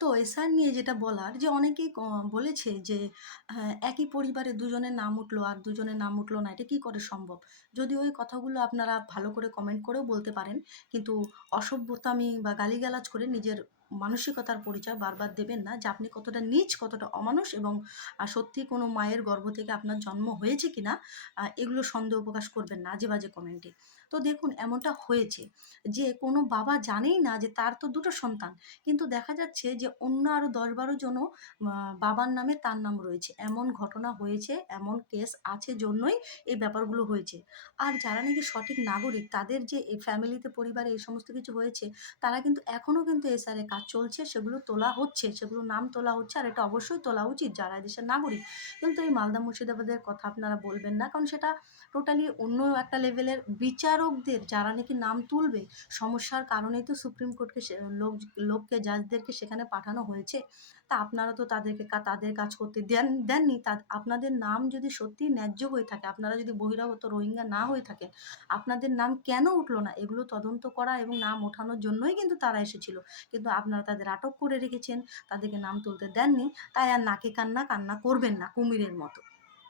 তো এসআর নিয়ে যেটা বলার যে অনেকেই বলেছে যে একই পরিবারে দুজনের নাম উঠলো আর দুজনের নাম উঠলো না। এটা কি করে সম্ভব? যদিও ওই কথাগুলো আপনারা ভালো করে কমেন্ট করেও বলতে পারেন। কিন্তু অসভ্যতামি বা গালিগালাজ করে নিজের মানসিকতার পরিচয় বারবার দেবেন না যে আপনি কতটা নীচ, কতটা অমানুষ এবং সত্যিই কোনো মায়ের গর্ভ থেকে আপনার জন্ম হয়েছে কিনা এগুলো সন্দেহ প্রকাশ করবেন না আজে-বাজে কমেন্টে। তো দেখুন এমনটা হয়েছে যে কোনো বাবা জানেই না যে তার তো ২ টো সন্তান। কিন্তু দেখা যাচ্ছে যে অন্য আরো ১০-১২ জনও আ বাবার নামে তার নাম রয়েছে। এমন ঘটনা হয়েছে, এমন কেস আছে জন্যই এই ব্যাপারগুলো হয়েছে। আর যারা নাকি সঠিক নাগরিক তাদের যে এই ফ্যামিলিতে পরিবারে এই সমস্ত কিছু হয়েছে, তারা কিন্তু এখনো কিন্তু এসআর-এর কাজ চলছে, সেগুলো তোলা হচ্ছে, সেগুলোর নাম তোলা হচ্ছে আর এটা অবশ্যই তোলা উচিত যারা এদেশের নাগরিক। কিন্তু এই মালদা মুর্শিদাবাদের কথা আপনারা বলবেন না। কারণ সেটা টোটালি অন্য একটা লেভেলের বিচারকদের যারা নাকি নাম তুলবে সমস্যার কারণেই তো সুপ্রিম কোর্টকে লোককে জাজদেরকে সেখানে পাঠানো হয়েছে। তা আপনারা তো তাদের কাজ করতে দেননি। আপনাদের নাম যদি সত্যিই ন্যায্য হয়ে থাকে, আপনারা যদি বহিরাগত রোহিঙ্গা না হয়ে থাকেন, আপনাদের নাম কেন উঠল না? এগুলো তদন্ত করা এবং নাম ওঠানোর জন্যই কিন্তু তারা এসেছিল। কিন্তু আপনারা তাদের আটক করে রেখেছেন, তাদেরকে নাম তুলতে দেননি। তাই আর নাকে কান্না, কান্না করবেন না কুমিরের মতো।